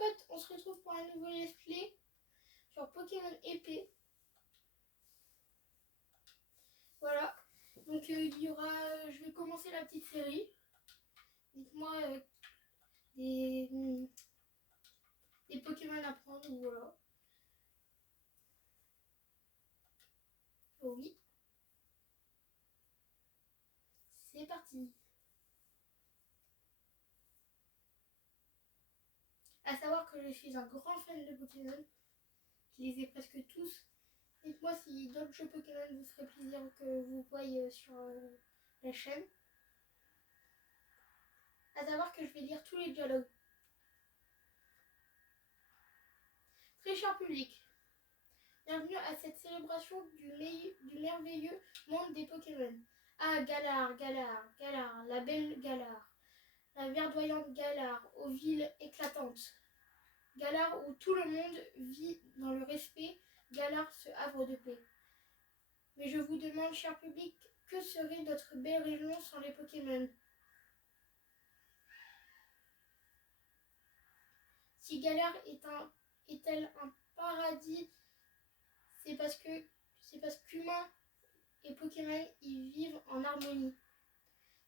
potes, on se retrouve pour un nouveau let's play sur Pokémon épée. Voilà, donc je vais commencer la petite série. Dites-moi des Pokémon à prendre, voilà. Oh oui. C'est parti. À savoir que je suis un grand fan de Pokémon. Je les ai presque tous. Dites-moi si d'autres jeux Pokémon vous ferait plaisir que vous voyez sur la chaîne. À savoir que je vais lire tous les dialogues. Très cher public, bienvenue à cette célébration du merveilleux monde des Pokémon. Ah, Galar, Galar, Galar, la belle Galar, la verdoyante Galar, aux villes éclatantes. Galar où tout le monde vit dans le respect, Galar ce havre de paix. Mais je vous demande, cher public, que serait notre belle région sans les Pokémon? Si Galar est-elle un paradis, c'est parce qu'humains et Pokémon y vivent en harmonie.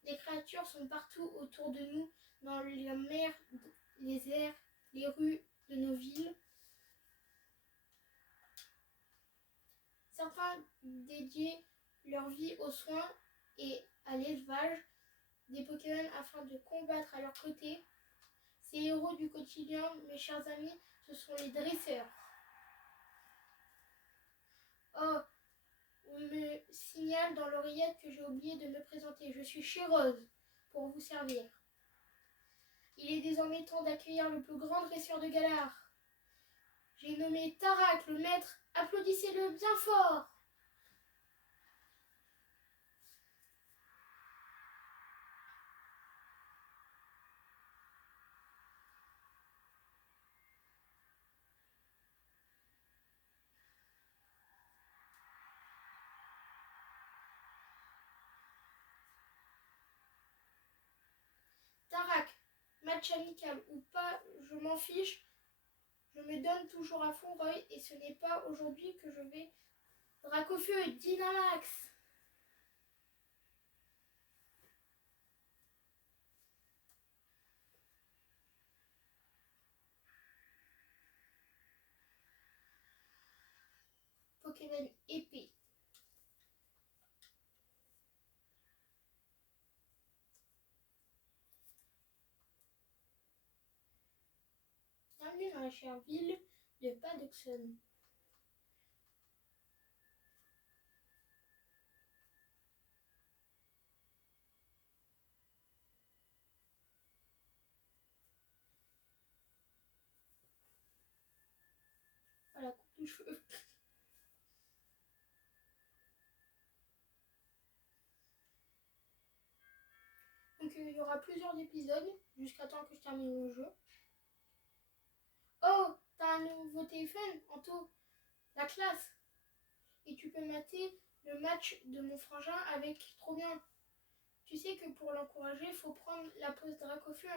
Les créatures sont partout autour de nous, dans la mer, les airs, les rues de nos villes. Certains dédient leur vie aux soins et à l'élevage des Pokémon afin de combattre à leur côté. Ces héros du quotidien, mes chers amis, ce sont les dresseurs. Oh, on me signale dans l'oreillette que j'ai oublié de me présenter. Je suis Chérose pour vous servir. Il est désormais temps d'accueillir le plus grand dresseur de Galar. J'ai nommé Tarak, le maître. Applaudissez-le bien fort. Tarak, match amical ou pas, je m'en fiche. Je me donne toujours à fond, Roy, et ce n'est pas aujourd'hui que je vais... Dracofeu, Dynamax. Pokémon épée. Bienvenue dans la chère ville de Padoxon. Voilà, coupe de cheveux. Donc il y aura plusieurs épisodes jusqu'à temps que je termine le jeu. Oh, t'as un nouveau téléphone, Anto, la classe. Et tu peux mater le match de mon frangin avec, trop bien. Tu sais que pour l'encourager, il faut prendre la pause Dracofeu.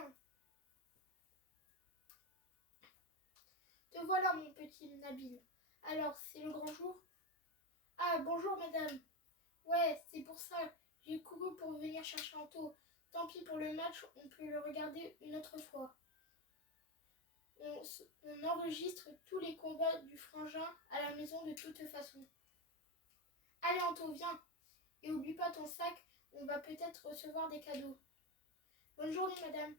Te voilà mon petit Nabil. Alors, c'est le grand jour? Ah, bonjour madame. Ouais, c'est pour ça. J'ai couru pour venir chercher Anto. Tant pis pour le match, on peut le regarder une autre fois. On enregistre tous les combats du frangin à la maison de toute façon. Allez Anto, viens. Et oublie pas ton sac, on va peut-être recevoir des cadeaux. Bonne journée madame.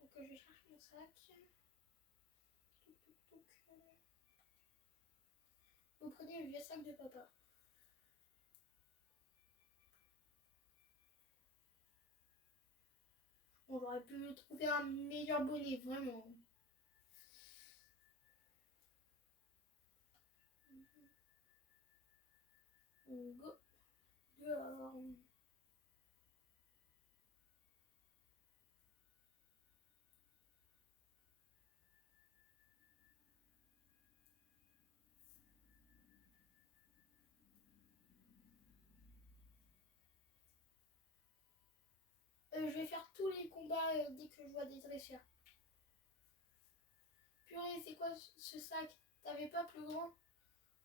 Donc je cherche mon sac. Vous prenez le vieux sac de papa. On aurait pu trouver un meilleur bonnet, vraiment. Go dehors. Je vais faire tous les combats dès que je vois des dresseurs. Purée, c'est quoi ce sac? T'avais pas plus grand?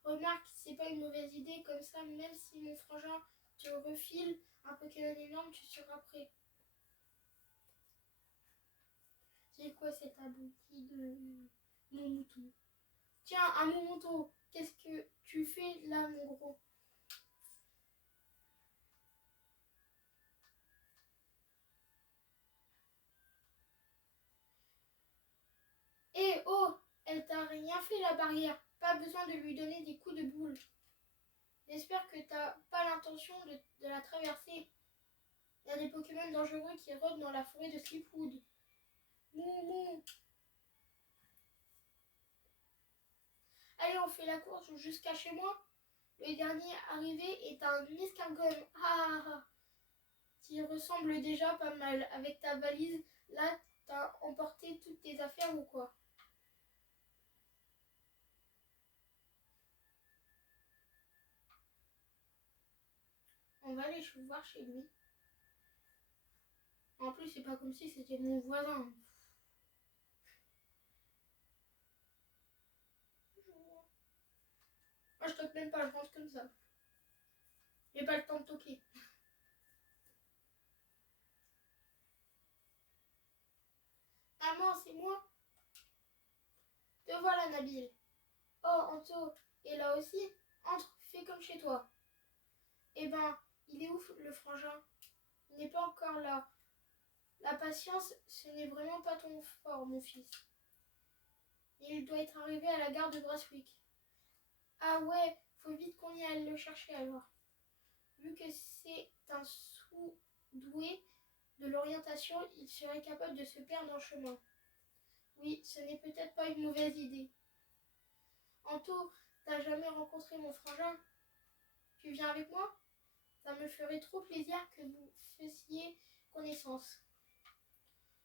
Remarque, c'est pas une mauvaise idée, comme ça, même si mon frangin te refile un Pokémon énorme, tu seras prêt. C'est quoi cet abruti de mon mouton? Tiens, un mouton, qu'est-ce que tu fais là, mon gros? Eh oh, elle t'a rien fait la barrière. Pas besoin de lui donner des coups de boule. J'espère que t'as pas l'intention de la traverser. Il y a des Pokémon dangereux qui rôdent dans la forêt de Sleepwood. Mou mou. Allez, on fait la course jusqu'à chez moi. Le dernier arrivé est un escargot. Ah, ah, qui ressemble déjà pas mal. Avec ta valise, là, t'as emporté toutes tes affaires ou quoi? On va aller voir chez lui. En plus, c'est pas comme si c'était mon voisin. Moi, je toque même pas, je rentre comme ça. J'ai pas le temps de toquer. Maman, c'est moi. Te voilà, Nabil. Oh, Anto est là aussi. Entre, fais comme chez toi. Eh ben, il est ouf, le frangin. Il n'est pas encore là. La patience, ce n'est vraiment pas ton fort, mon fils. Il doit être arrivé à la gare de Brasswick. Ah ouais, faut vite qu'on y aille le chercher alors. Vu que c'est un sous-doué de l'orientation, il serait capable de se perdre en chemin. Oui, ce n'est peut-être pas une mauvaise idée. Anto, t'as jamais rencontré mon frangin? Tu viens avec moi? Ça me ferait trop plaisir que vous fassiez connaissance.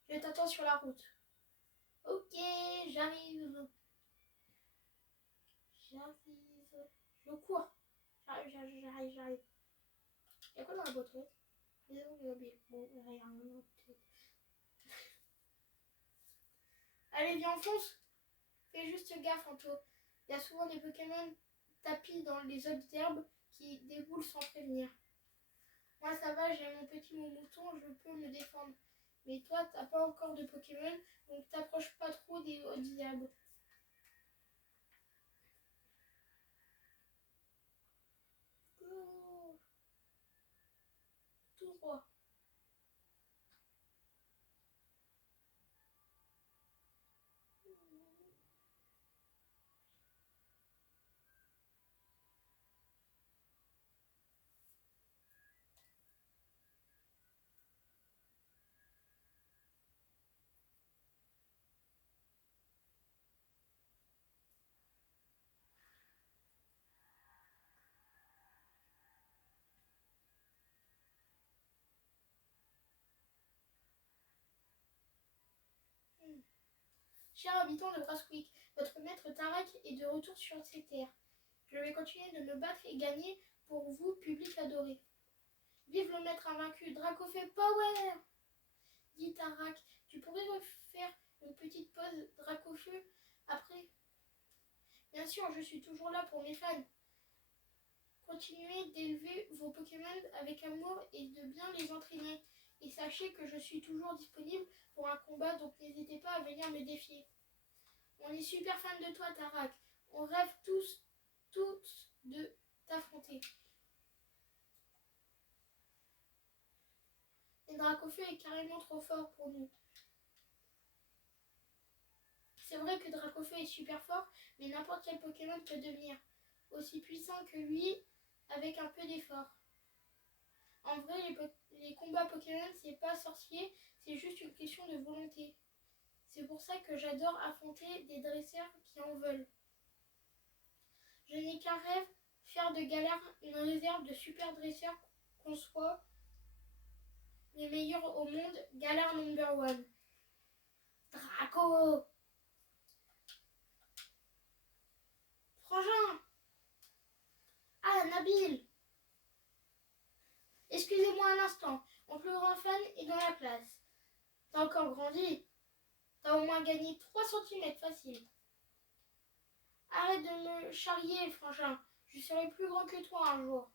Je t'attends sur la route. Ok, j'arrive. J'arrive. Je cours. J'arrive. Y'a quoi dans la boîte? Bon, rien. Allez, viens, on fonce. Fais juste gaffe, Anto. Il y a souvent des Pokémon tapis dans les autres herbes qui déboulent sans prévenir. Moi, ça va, j'ai mon petit mouton, je peux me défendre. Mais toi, t'as pas encore de Pokémon, donc t'approches pas trop des hautes herbes. Go. Tout droit. Chers habitants de Brasswick, votre maître Tarak est de retour sur ces terres. Je vais continuer de me battre et gagner pour vous, public adoré. Vive le maître invaincu, Dracofeu Power! Dit Tarak. Tu pourrais refaire une petite pause Dracofeu après? Bien sûr, je suis toujours là pour mes fans. Continuez d'élever vos Pokémon avec amour et de bien les entraîner. Et sachez que je suis toujours disponible pour un combat, donc n'hésitez pas à venir me défier. On est super fans de toi, Tarak. On rêve tous de t'affronter. Et Dracofeu est carrément trop fort pour nous. C'est vrai que Dracofeu est super fort, mais n'importe quel Pokémon peut devenir aussi puissant que lui avec un peu d'effort. En vrai, les combats Pokémon, c'est pas sorcier, c'est juste une question de volonté. C'est pour ça que j'adore affronter des dresseurs qui en veulent. Je n'ai qu'un rêve, faire de Galar une réserve de super dresseurs qu'on soit les meilleurs au monde, Galar number one. Draco! Frangin! Ah, Nabil! Excusez-moi un instant, mon plus grand fan est dans la classe. T'as encore grandi. T'as au moins gagné 3 cm facile. Arrête de me charrier, frangin. Je serai plus grand que toi un jour.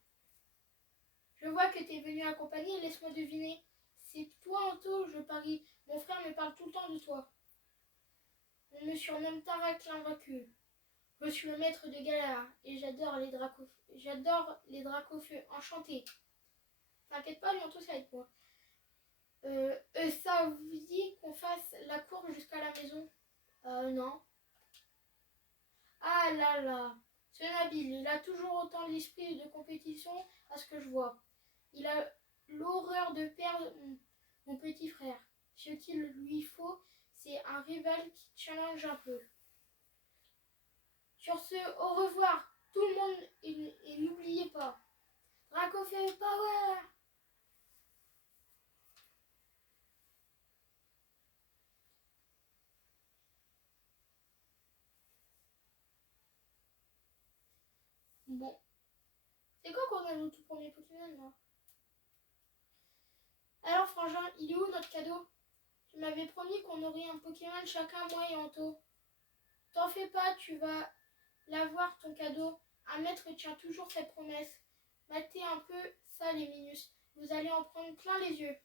Je vois que t'es venu accompagner, laisse-moi deviner. C'est toi, Anto, je parie. Mon frère me parle tout le temps de toi. On me surnomme Tarak l'invaincu. Je suis le maître de Galar et j'adore les dracofeux. Enchanté. T'inquiète pas, bientôt ça va être moi. Ça vous dit qu'on fasse la courbe jusqu'à la maison? Non. Ah là là, ce Nabil, il a toujours autant l'esprit de compétition à ce que je vois. Il a l'horreur de perdre mon petit frère. Ce qu'il lui faut, c'est un rival qui challenge un peu. Sur ce, au revoir tout le monde et n'oubliez pas, Dracofeu Power! Bon, c'est quoi qu'on a notre tout premier Pokémon là? Alors frangin, il est où notre cadeau? Tu m'avais promis qu'on aurait un Pokémon chacun, moi et Anto. T'en fais pas, tu vas l'avoir ton cadeau. Un maître tient toujours ses promesses. Matez un peu ça les minus. Vous allez en prendre plein les yeux.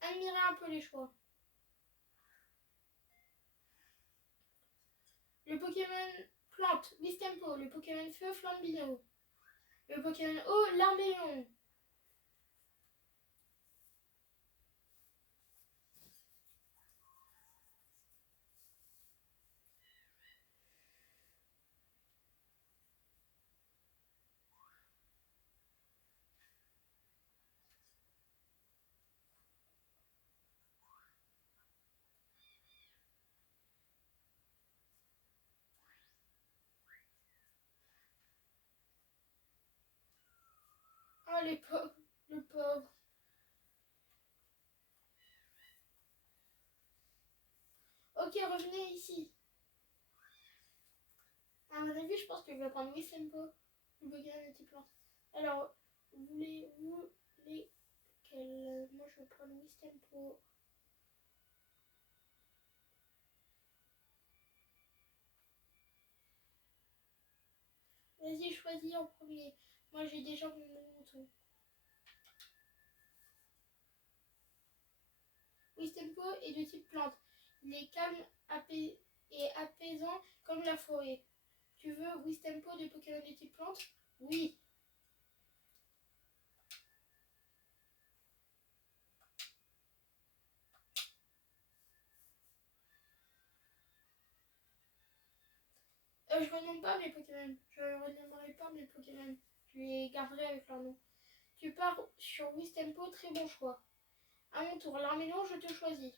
Admirez un peu les choix. Le Pokémon plante, Wistempo. Le Pokémon feu, Flambino. Le Pokémon eau, Larbéon. Oh les pauvres, le pauvre. Ok, revenez ici. À mon avis, je pense que je vais prendre Wistempo. Le Pokémon était plante. Alors, voulez-vous lesquels? Moi, je vais prendre Wistempo. Vas-y, choisis en premier. Moi, j'ai déjà mon mouton. Wistempo est de type plante. Il est calme et apaisant comme la forêt. Tu veux Wistempo de Pokémon de type plante? Oui. Je renomme pas mes Pokémon. Je renommerai pas mes Pokémon. Je les garderai avec leur nom. Tu pars sur Wistempo, très bon choix. À mon tour, Larménon, je te choisis.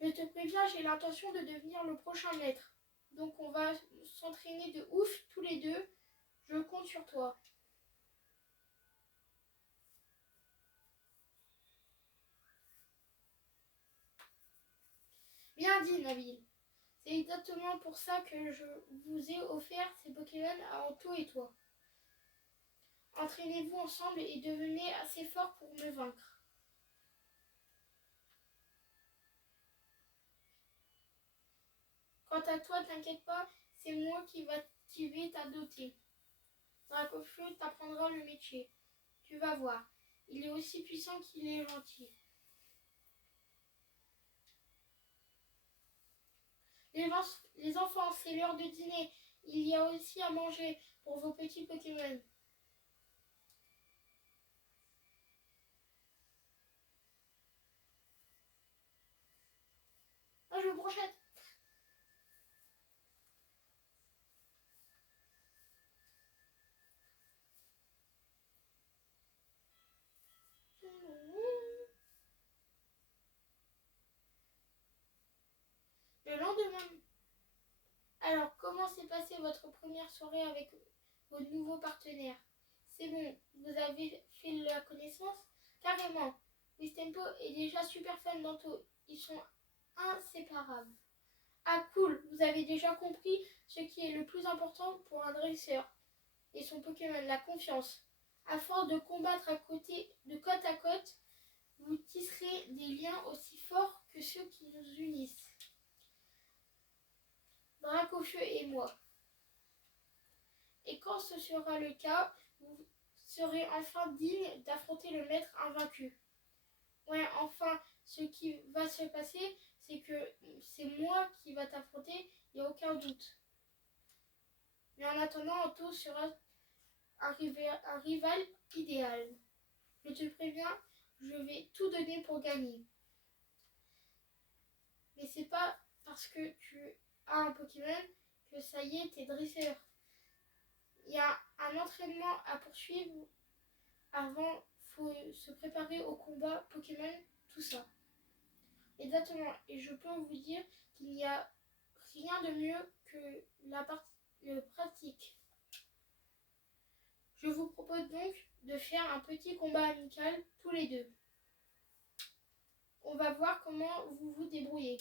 Je te préviens, j'ai l'intention de devenir le prochain maître. Donc on va s'entraîner de ouf tous les deux. Je compte sur toi. Bien dit, Nabil. C'est exactement pour ça que je vous ai offert ces Pokémon à Anto et toi. Entraînez-vous ensemble et devenez assez fort pour me vaincre. Quant à toi, t'inquiète pas, c'est moi qui vais t'adopter. Dracofeu t'apprendra le métier. Tu vas voir. Il est aussi puissant qu'il est gentil. Les enfants, c'est l'heure de dîner. Il y a aussi à manger pour vos petits Pokémon. Ah, je veux brochette. Le lendemain. Alors, comment s'est passée votre première soirée avec vos nouveaux partenaires? C'est bon, vous avez fait la connaissance? Carrément. Wistempo est déjà super fan d'Anto. Ils sont inséparables. Ah cool, vous avez déjà compris ce qui est le plus important pour un dresseur et son Pokémon, la confiance. À force de combattre de côte à côte, vous tisserez des liens aussi forts que ceux qui nous unissent. Dracofeu et moi. Et quand ce sera le cas, vous serez enfin digne d'affronter le maître invaincu. Ouais, enfin, ce qui va se passer, c'est que c'est moi qui va t'affronter, il n'y a aucun doute. Mais en attendant, Anto sera un rival idéal. Je te préviens, je vais tout donner pour gagner. Mais c'est pas parce que tu as un Pokémon que ça y est, t'es dresseur. Il y a un entraînement à poursuivre avant, faut se préparer au combat Pokémon, tout ça. Exactement, et je peux vous dire qu'il n'y a rien de mieux que le pratique. Je vous propose donc de faire un petit combat amical tous les deux. On va voir comment vous vous débrouillez.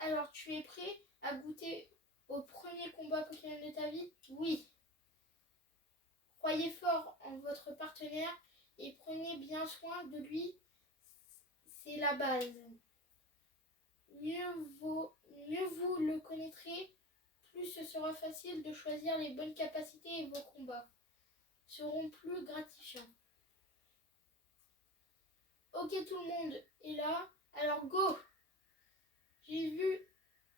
Alors, tu es prêt à goûter au premier combat Pokémon de ta vie? Oui. Croyez fort en votre partenaire et prenez bien soin de lui, c'est la base. Mieux vous le connaîtrez, plus ce sera facile de choisir les bonnes capacités et vos combats seront plus gratifiants. Ok, tout le monde est là, alors go! J'ai vu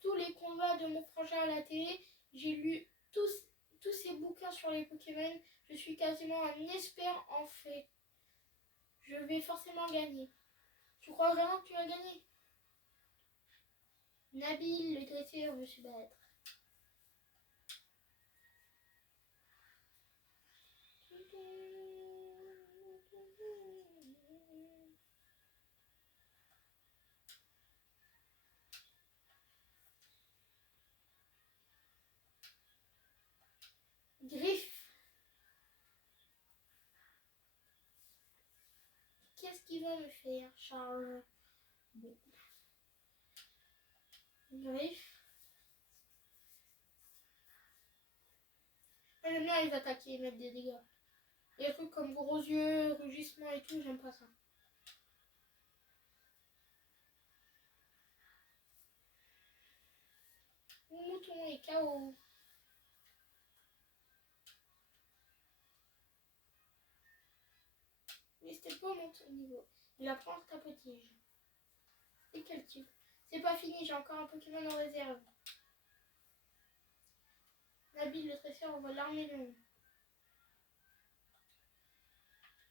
tous les combats de mon frangin à la télé, j'ai lu tous ces bouquins sur les Pokémon, je suis quasiment un expert en fait. Je vais forcément gagner. Tu crois vraiment que tu vas gagner? Nabil, le dresseur, veut se battre. Griffe. Qu'est-ce qu'il va me faire, Charles? Bon. Griffe. J'aime bien les attaquer et mettre des dégâts. Les trucs comme gros yeux, rugissement et tout, j'aime pas ça. Mon mouton est KO. Mais c'était pas mon niveau. Il apprend ta potige. Et quel type? C'est pas fini, j'ai encore un Pokémon en réserve. Nabil le dresseur envoie l'armée de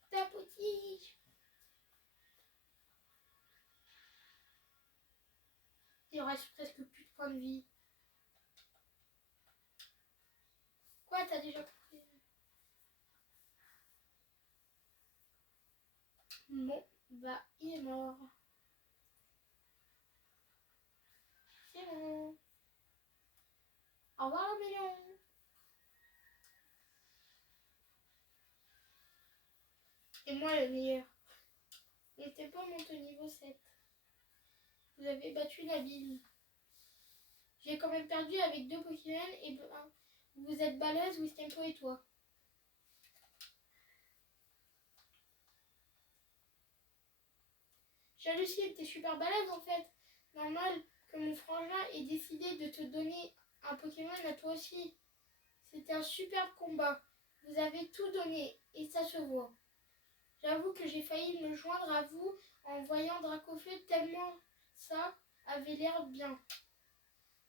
ta potige. Il reste presque plus de points de vie. Quoi, t'as déjà compris? Bon, bah, il est mort. C'est bon. Au revoir, la million. Et moi, le meilleur. N'était pas monté au niveau 7. Vous avez battu Nabil. J'ai quand même perdu avec 2 Pokémon et vous êtes balèze, Wistempo et toi. J'hallucine, t'es super balèze en fait. Normal que mon frangin ait décidé de te donner un Pokémon à toi aussi. C'était un superbe combat. Vous avez tout donné et ça se voit. J'avoue que j'ai failli me joindre à vous en voyant Dracofeu tellement ça avait l'air bien.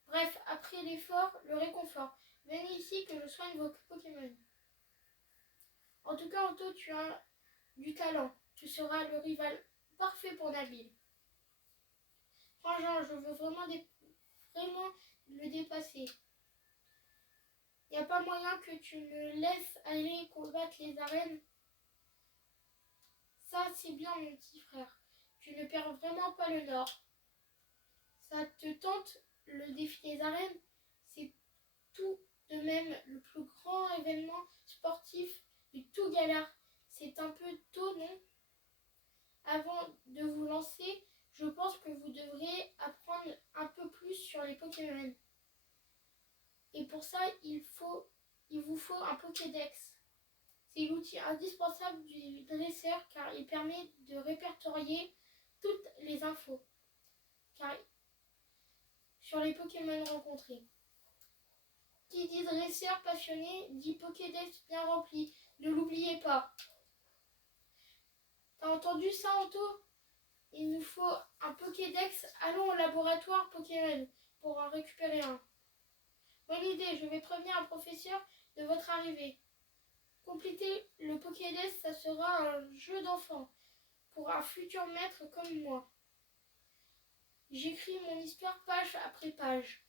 Bref, après l'effort, le réconfort. Venez ici que je soigne vos Pokémon. En tout cas, Anto, tu as du talent. Tu seras le rival parfait pour Nabil. Frangin, je veux vraiment le dépasser. Y a pas moyen que tu me laisses aller combattre les arènes? Ça, c'est bien, mon petit frère. Tu ne perds vraiment pas le nord. Ça te tente, le défi des arènes? C'est tout de même le plus grand événement sportif de tout Galar. C'est un peu tôt, non? Avant de vous lancer, Je pense que vous devrez apprendre un peu plus sur les Pokémon. Et pour ça, il vous faut un Pokédex. C'est l'outil indispensable du dresseur car il permet de répertorier toutes les infos sur les Pokémon rencontrés. Qui dit dresseur passionné dit Pokédex bien rempli. Ne l'oubliez pas. T'as entendu ça, Anto? Il nous faut un Pokédex. Allons au laboratoire Pokémon pour en récupérer un. Bonne idée, je vais prévenir un professeur de votre arrivée. Compléter le Pokédex, ça sera un jeu d'enfant pour un futur maître comme moi. J'écris mon histoire page après page.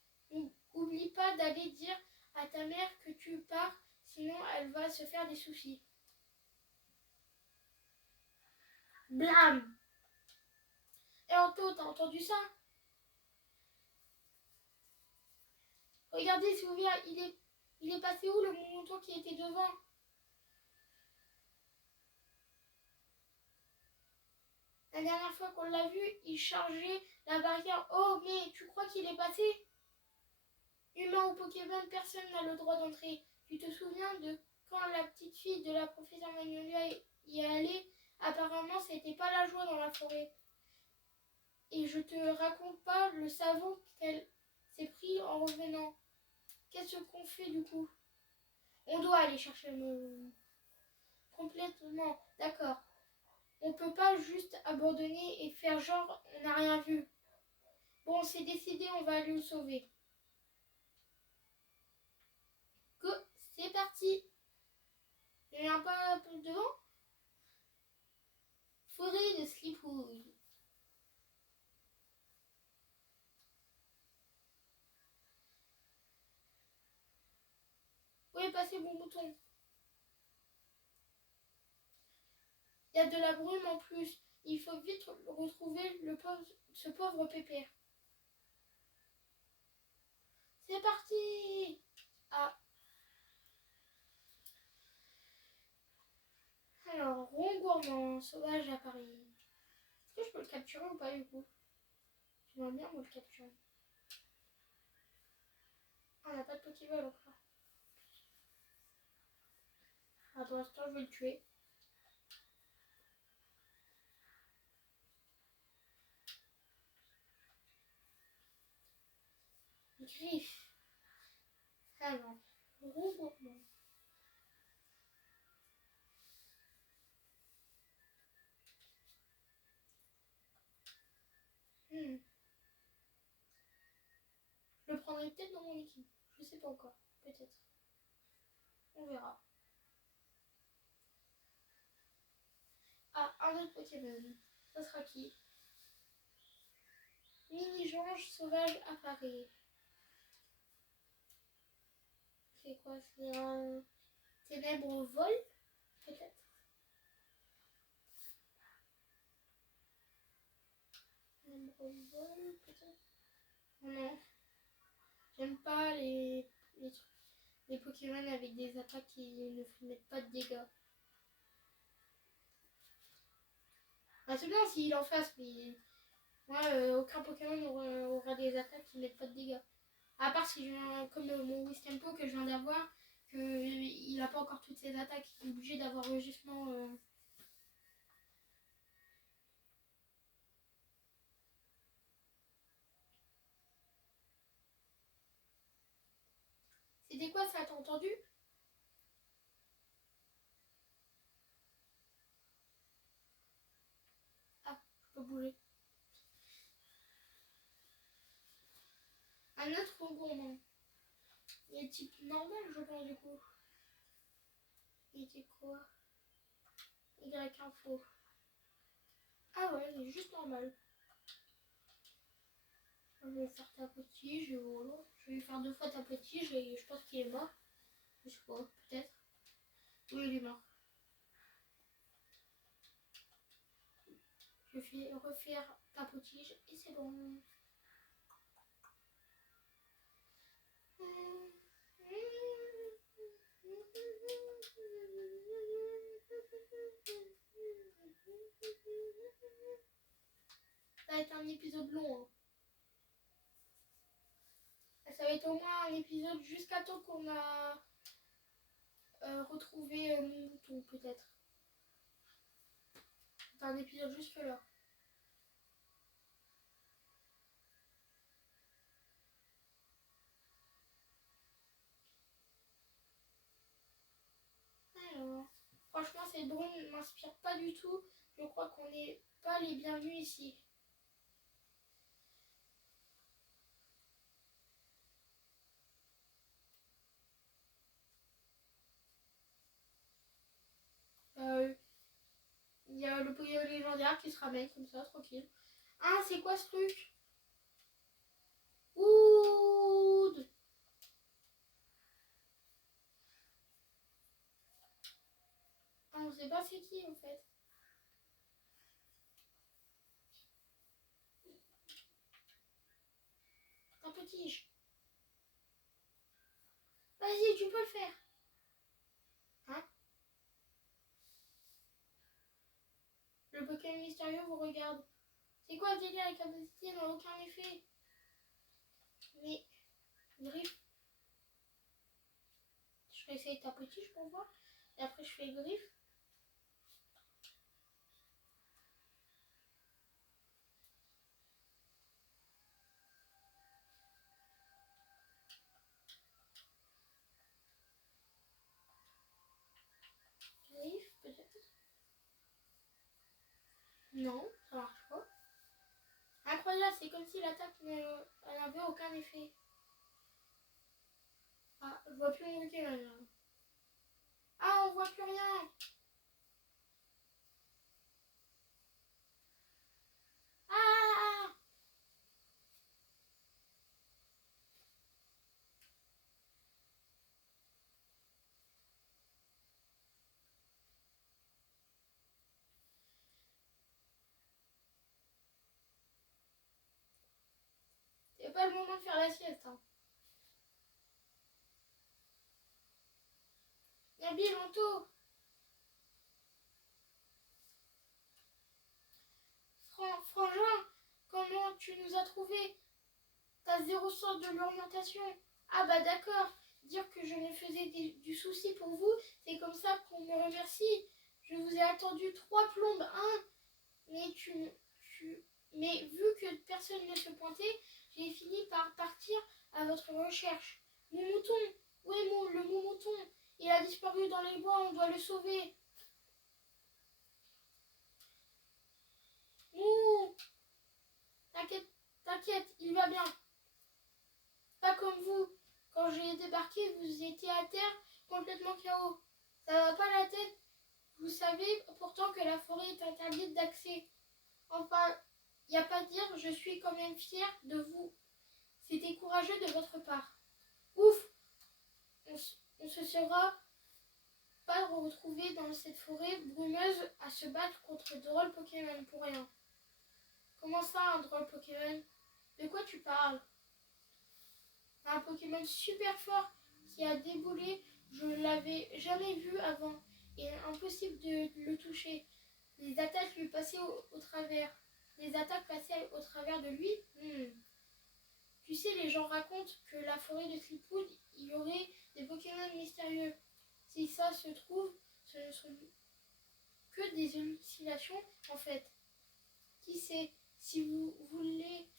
N'oublie pas d'aller dire à ta mère que tu pars, sinon elle va se faire des soucis. Blam! Et Anto, t'as entendu ça? Regardez, Sylvia, il est passé où le mouton qui était devant? La dernière fois qu'on l'a vu, il chargeait la barrière. Oh, mais tu crois qu'il est passé? Humain ou Pokémon, personne n'a le droit d'entrer. Tu te souviens de quand la petite fille de la professeure Magnolia y est allée? Apparemment, c'était pas la joie dans la forêt. Et je te raconte pas le savon qu'elle s'est pris en revenant. Qu'est-ce qu'on fait du coup? On doit aller chercher le... Complètement, d'accord. On peut pas juste abandonner et faire genre on n'a rien vu. Bon, c'est décidé, on va aller le sauver. Go, c'est parti. Il y a un pas devant. Forêt de Slipwood. Où est passé mon mouton? Il y a de la brume en plus. Il faut vite retrouver ce pauvre pépère. C'est parti! Ah. Alors, rond gourmand, sauvage à Paris. Est-ce que je peux le capturer ou pas du coup? J'aimerais bien moi le capturer. Ah, on n'a pas de Pokéball encore. Ah, pour l'instant, je vais le tuer. Griffe. Alors, rond gourmand. Je le prendrai peut-être dans mon équipe. Je sais pas encore. Peut-être. On verra. Ah, un autre Pokémon. Ça sera qui? Mini-jonge sauvage apparaît. C'est quoi? C'est un ténèbre vol? Peut-être. Ténèbre vol, peut-être. Non. J'aime pas les trucs. Les Pokémon avec des attaques qui ne mettent pas de dégâts. Bah, c'est bien s'il en fasse, mais moi, aucun Pokémon aura des attaques qui mettent pas de dégâts. À part si je viens, comme mon Wistempo que je viens d'avoir, qu'il n'a pas encore toutes ses attaques, il est obligé d'avoir justement. C'était quoi ça, t'as entendu? Ah, je peux bouger. Un autre gourmand. Il est type normal, je pense, du coup. Il était quoi? Y info. Ah ouais, il est juste normal. Je vais faire ta potige et voilà. Je vais faire 2 fois ta potige et je pense qu'il est mort. Je sais pas, peut-être. Oui, il est mort. Je vais refaire ta potige et c'est bon. va être un épisode long. Hein. Ça va être au moins un épisode jusqu'à temps qu'on a retrouvé mon mouton, peut-être. C'est un épisode jusque là. Alors, franchement, ces drones ne m'inspirent pas du tout. Je crois qu'on n'est pas les bienvenus ici. Il y a le Pokémon légendaire qui se ramène comme ça, tranquille. Ah, c'est quoi ce truc? Ouh! Ah, on sait pas c'est qui en fait. Un petit. Vas-y, tu peux le faire. Hein? Le Pokémon mystérieux vous regarde. C'est quoi le délire? La capacité n'a aucun effet. Mais, griffe. Je vais essayer ta petite pour voir. Et après, je fais griffe. Griffe, peut-être. Non, ça marche pas. Incroyable, c'est comme si l'attaque n'avait aucun effet. Ah, je vois plus mon Pokémon là. Ah, on voit plus rien. Ah! C'est pas le moment de faire la sieste. Hein. Nabil, Anto, Frangin, comment tu nous as trouvés? T'as 0 sens de l'orientation. Ah bah d'accord. Dire que je me faisais du souci pour vous, c'est comme ça qu'on me remercie. Je vous ai attendu 3 plombes, hein. Mais vu que personne ne se pointait, j'ai fini par partir à votre recherche. Mon mouton, où est le mouton? Il a disparu dans les bois, on doit le sauver. Mou, t'inquiète, t'inquiète, il va bien. Pas comme vous. Quand j'ai débarqué, vous étiez à terre, complètement KO. Ça va pas la tête. Vous savez pourtant que la forêt est interdite d'accès. Enfin, y a pas à dire, je suis quand même fière de vous. C'était courageux de votre part. Ouf, on se sera pas retrouvé dans cette forêt brumeuse à se battre contre de drôles Pokémon pour rien. Comment ça, un drôle Pokémon? De quoi tu parles? Un Pokémon super fort qui a déboulé, je ne l'avais jamais vu avant et impossible de le toucher. Les attaques lui passaient au travers. Les attaques passaient au travers de lui. Tu sais, les gens racontent que la forêt de Slipoud, il y aurait des Pokémon mystérieux. Si ça se trouve, ce ne sont que des hallucinations en fait. Qui sait, si vous voulez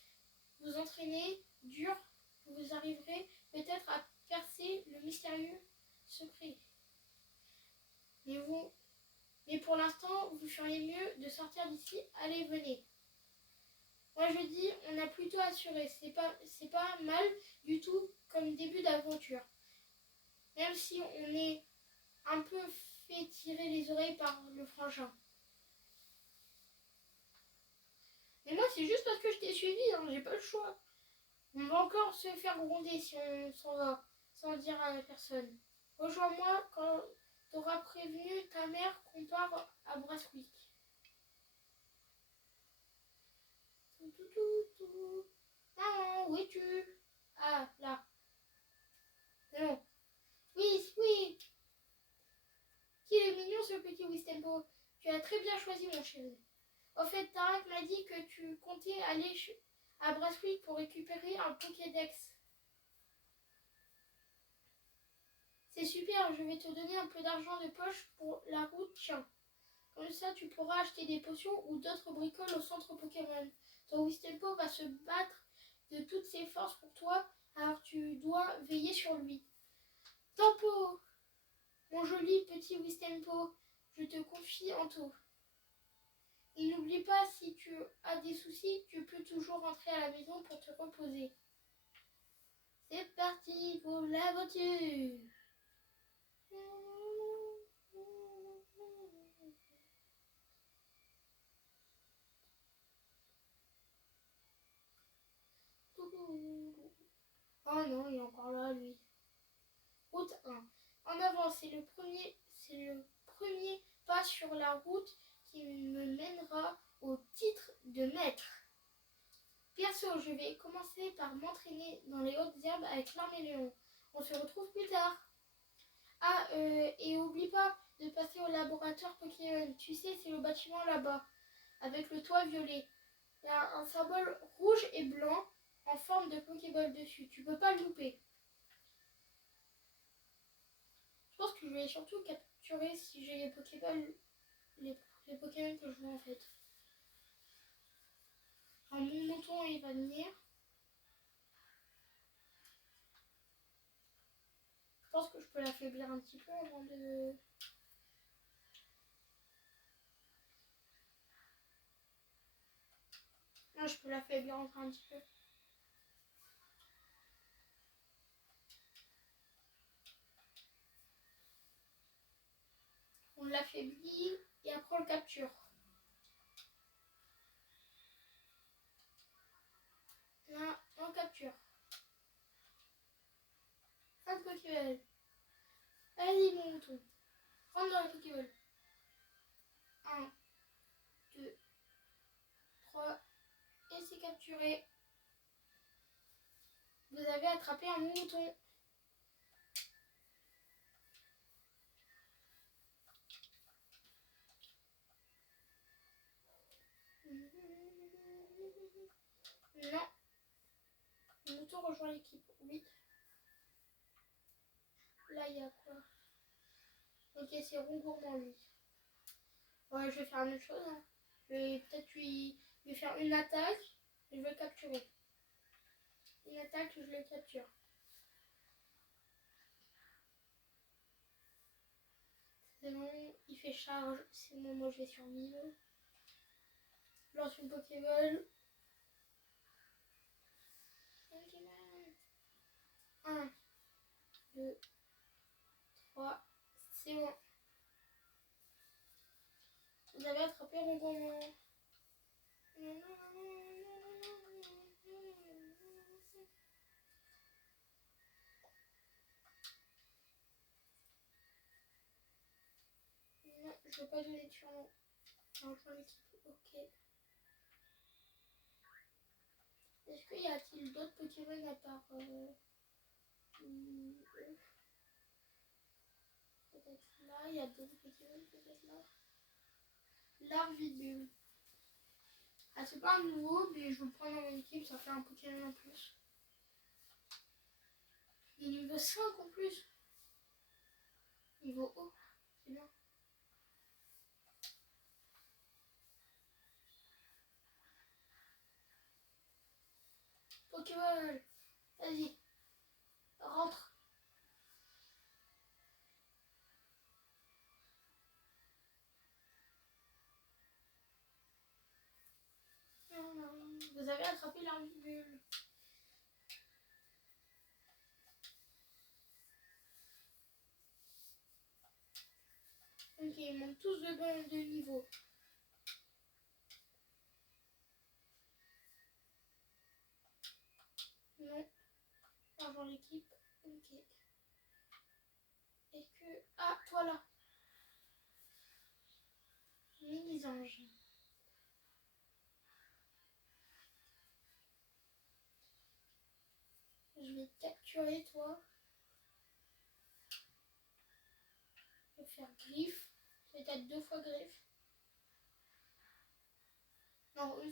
vous entraîner dur, vous arriverez peut-être à percer le mystérieux secret. Mais pour l'instant, vous feriez mieux de sortir d'ici. Allez, venez. Moi je dis, on a plutôt assuré. C'est pas mal du tout comme début d'aventure. Même si on est un peu fait tirer les oreilles par le frangin. Mais moi c'est juste parce que je t'ai suivi, hein, j'ai pas le choix. On va encore se faire gronder si on s'en va, sans dire à personne. Rejoins-moi quand t'auras prévenu ta mère qu'on part à Brunswick. Maman, où es-tu? Ah, là. Non. Oui, oui. Qu'il est mignon ce petit Wistempo. Tu as très bien choisi mon chéri. Au fait, Tarak m'a dit que tu comptais aller à Brunswick pour récupérer un Pokédex. C'est super, je vais te donner un peu d'argent de poche pour la route, tiens. Comme ça, tu pourras acheter des potions ou d'autres bricoles au centre Pokémon. Ton Wistempo va se battre de toutes ses forces pour toi, alors tu dois veiller sur lui. Tempo, mon joli petit Wistempo, je te confie en tout. Et n'oublie pas, si tu as des soucis, tu peux toujours rentrer à la maison pour te reposer. C'est parti pour l'aventure. Oh non, il est encore là, lui. Route 1. En avant, c'est le premier pas sur la route qui me mènera au titre de maître. Perso, je vais commencer par m'entraîner dans les hautes herbes avec l'Arméléon. On se retrouve plus tard. Ah, et oublie pas de passer au laboratoire Pokémon. Tu sais, c'est le bâtiment là-bas, avec le toit violet. Il y a un symbole rouge et blanc en forme de Pokéball dessus. Tu peux pas le louper. Je pense que je vais surtout capturer si j'ai les Pokéballs, les Pokémon que je veux en fait. Alors, mon mouton il va venir. Je pense que je peux l'affaiblir un petit peu avant de... Non, je peux l'affaiblir encore un petit peu. On l'affaiblit et après on le capture. Là, on capture. Un Pokéball. Allez mon mouton. Rentre dans la Pokéball. 1, 2, 3. Et c'est capturé. Vous avez attrapé un mouton. Non. Le mouton rejoint l'équipe. Oui. Là, il y a quoi? Ok, c'est Rongourmand, lui. Ouais, je vais faire la même chose. Hein. Je vais peut-être lui faire une attaque et je vais le capturer. Une attaque, je le capture. C'est bon, il fait charge. C'est bon, moi je vais survivre. Lance une Pokéball. 1, 2, 3. C'est bon. Vous avez attrapé Rongourmand. Non, je veux pas donner de surnom. Rejoins l'équipe. Ok. Est-ce qu'il y a-t-il d'autres Pokémon à part peut-être là, il y a d'autres Pokémon peut-être là. Larvibule. Ah, c'est pas un nouveau, mais je veux le prendre dans mon équipe, ça fait un Pokémon en plus. Il est niveau 5 en plus. Niveau haut, c'est bien. Pokéball, vas-y, rentre. Vous avez attrapé Larvibule. Ok, ils montent tous de niveau. Non, argent l'équipe. Ok. Est-ce que... Ah, toi là. Mini-ange. Je vais te capturer toi. Je vais faire griffe. Peut-être 2 fois griffe.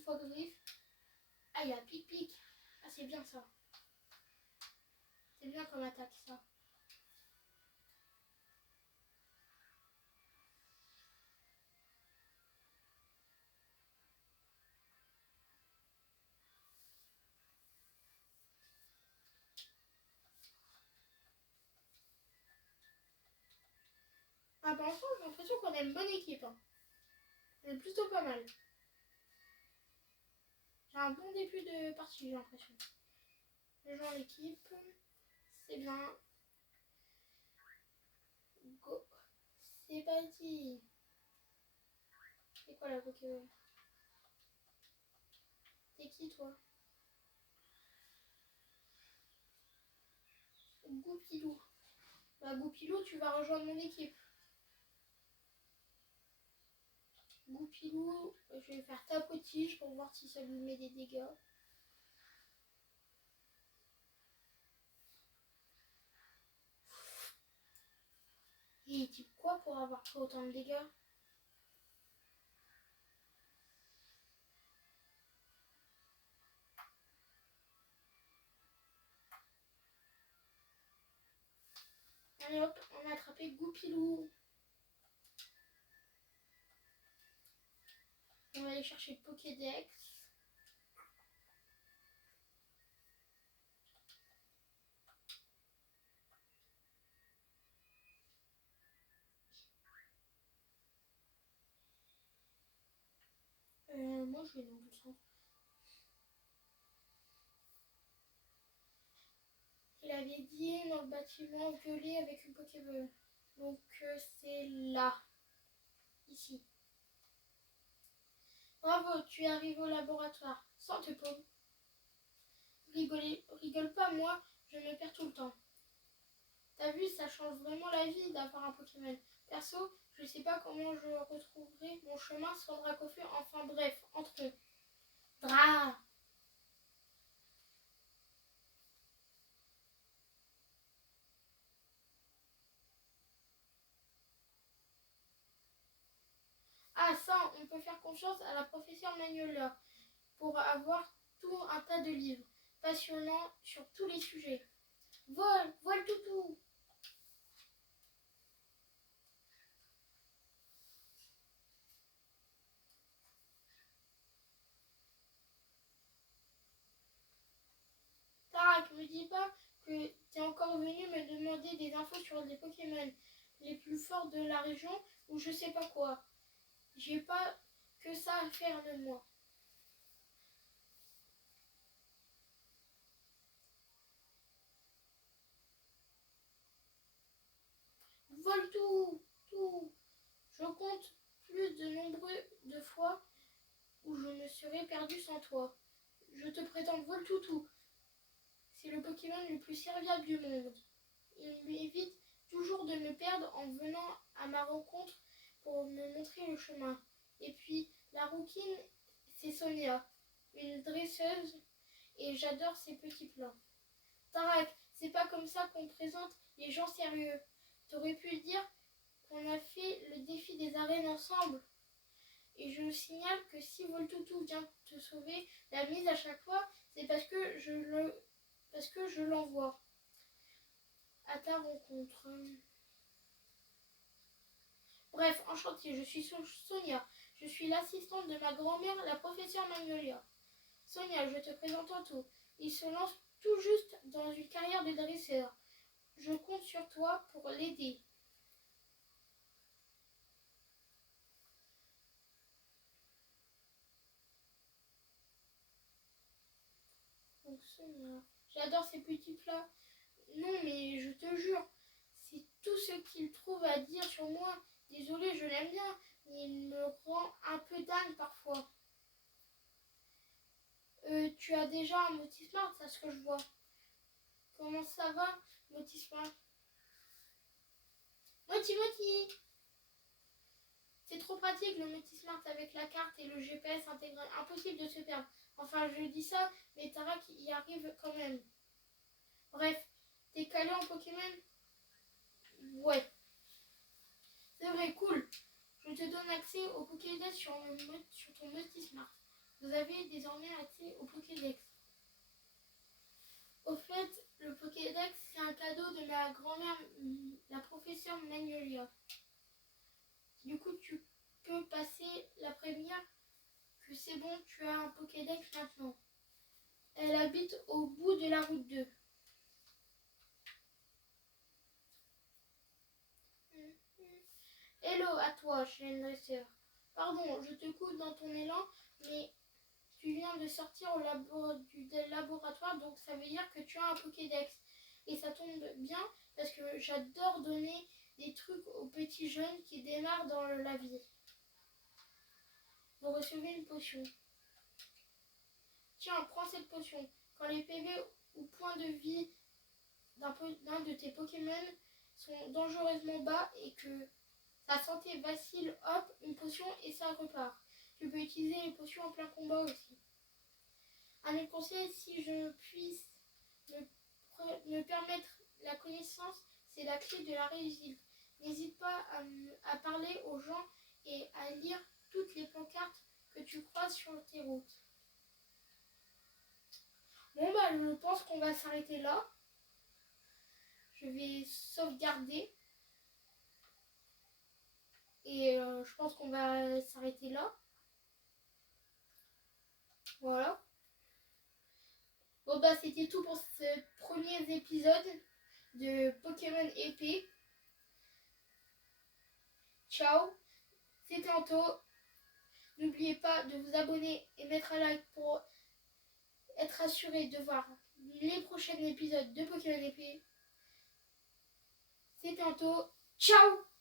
fois griffe. Ah, il y a pic-pic. Ah, c'est bien ça. C'est bien comme attaque ça. Ah, pour l'instant, j'ai l'impression qu'on a une bonne équipe. Hein. On est plutôt pas mal. J'ai un bon début de partie, j'ai l'impression. Rejoins l'équipe. C'est bien. Go. C'est parti. C'est quoi la Pokéball? T'es qui toi? Goupilou. Bah Goupilou, tu vas rejoindre mon équipe. Goupilou, je vais faire tapotige pour voir si ça lui met des dégâts. Et il type quoi pour avoir fait autant de dégâts? Allez hop, on a attrapé Goupilou. On va aller chercher le Pokédex. Moi je vais dans le sens. Il avait dit dans le bâtiment violet avec une Pokéball. Donc c'est là. Ici. Bravo, tu arrives au laboratoire. Sans te paume. Rigole pas, moi, je me perds tout le temps. T'as vu, ça change vraiment la vie d'avoir un Pokémon. Perso, je sais pas comment je retrouverai mon chemin sans Dracofeu. Enfin bref, entre eux. Dra. Ah ça, on peut faire confiance à la professeure Magnolia pour avoir tout un tas de livres passionnants sur tous les sujets. Vol toutou. Tarak, me dis pas que t'es encore venu me demander des infos sur les Pokémon les plus forts de la région ou je sais pas quoi. J'ai pas que ça à faire de moi. Vole tout. Je compte plus de nombreux de fois où je me serais perdu sans toi. Je te prétends Voltoutou. C'est le Pokémon le plus serviable du monde. Il m'évite toujours de me perdre en venant à ma rencontre pour me montrer le chemin. Et puis, la rouquine, c'est Sonia, une dresseuse, et j'adore ses petits plans. Tarak, c'est pas comme ça qu'on présente les gens sérieux. T'aurais pu dire qu'on a fait le défi des arènes ensemble. Et je signale que si Voltoutou vient te sauver la mise à chaque fois, c'est parce que je l'envoie à ta rencontre. Bref, enchantée, je suis Sonia. Je suis l'assistante de ma grand-mère, la professeure Magnolia. Sonia, je te présente en tout. Il se lance tout juste dans une carrière de dresseur. Je compte sur toi pour l'aider. Donc Sonia, j'adore ces petits plats. Non, mais je te jure, c'est tout ce qu'il trouve à dire sur moi. Désolée, je l'aime bien, mais il me rend un peu dingue parfois. Tu as déjà un Motismart, c'est ce que je vois. Comment ça va, Motismart? Moti. C'est trop pratique le Motismart avec la carte et le GPS intégré. Impossible de se perdre. Enfin, je dis ça, mais Tarak y arrive quand même. Bref, t'es calé en Pokémon? Ouais. C'est vrai, cool. Je te donne accès au Pokédex sur ton Motismart. Vous avez désormais accès au Pokédex. Au fait, le Pokédex, c'est un cadeau de ma grand-mère, la professeure Magnolia. Du coup, tu peux passer la prévenir que c'est bon, tu as un Pokédex maintenant. Elle habite au bout de la route 2. Hello à toi, chaîne dresseur. Pardon, je te coupe dans ton élan, mais tu viens de sortir du laboratoire, donc ça veut dire que tu as un Pokédex. Et ça tombe bien parce que j'adore donner des trucs aux petits jeunes qui démarrent dans la vie. Vous recevez une potion. Tiens, prends cette potion. Quand les PV ou points de vie d'un de tes Pokémon sont dangereusement bas et que sa santé vacille, hop, une potion et ça repart. Tu peux utiliser les potions en plein combat aussi. Un autre conseil, si je puisse me permettre la connaissance, c'est la clé de la réussite. N'hésite pas à parler aux gens et à lire toutes les pancartes que tu croises sur tes routes. Bon bah je pense qu'on va s'arrêter là. Je vais sauvegarder. Et je pense qu'on va s'arrêter là. Voilà. Bon bah c'était tout pour ce premier épisode de Pokémon épée. Ciao, c'était Anto. N'oubliez pas de vous abonner et mettre un like pour être assuré de voir les prochains épisodes de Pokémon épée. C'était Anto. Ciao.